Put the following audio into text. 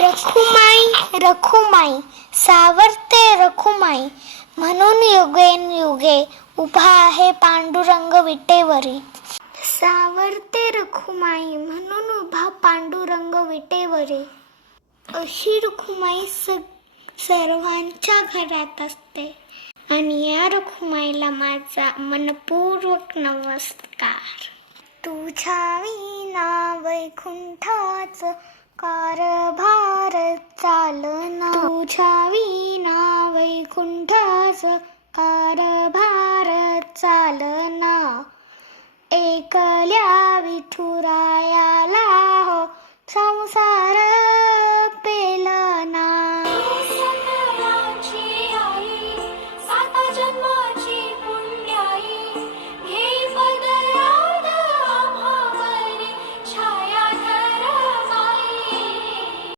रखुमाई रखुमाई सावरते रखुमाई, म्हणून युगेन उभा आहे पांडुरंग विटेवरी. सावरते रखुमाई म्हणून उभा पांडुरंग विटेवरी. अशी रखुमाई सर्वांच्या घरात असते आणि या रखुमाईला माझा मनपूर्वक नमस्कार. तुझ्या विना वैकुंठाच कारभार चालना, तुझ्या विना वैकुंठाच कारभार चालना, एकल्या विठुराया